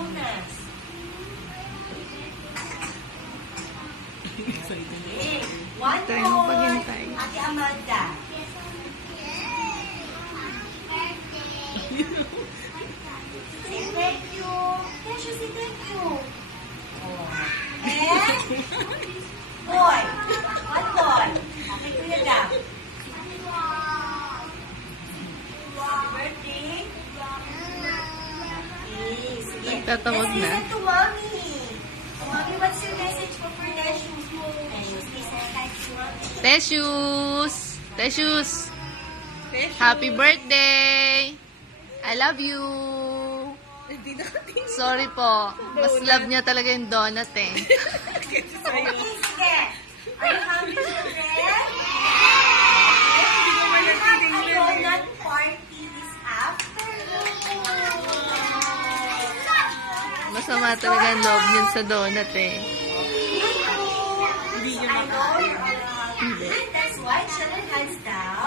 Jonas. Okay. One Tayo mo more. paghintay. Ate Amanda. Say thank you. Tesha, say thank you. Oh. And? Boy. One boy. Okay, Kuya Gab. Happy birthday. Okay, sige. Nagtatawag Let's na. listen to Mommy. Mommy, what's your message for Precious? Precious, listen to Mommy. Teshus! Teshus! Happy birthday! I love you! Sorry po. Mas love niya talaga yung donut eh. Okay, sige. Are you hungry, children? We have a donut party this afternoon. Masama talaga ang loob niyan sa donut eh. I know you're all hungry. That's why, children, hands down.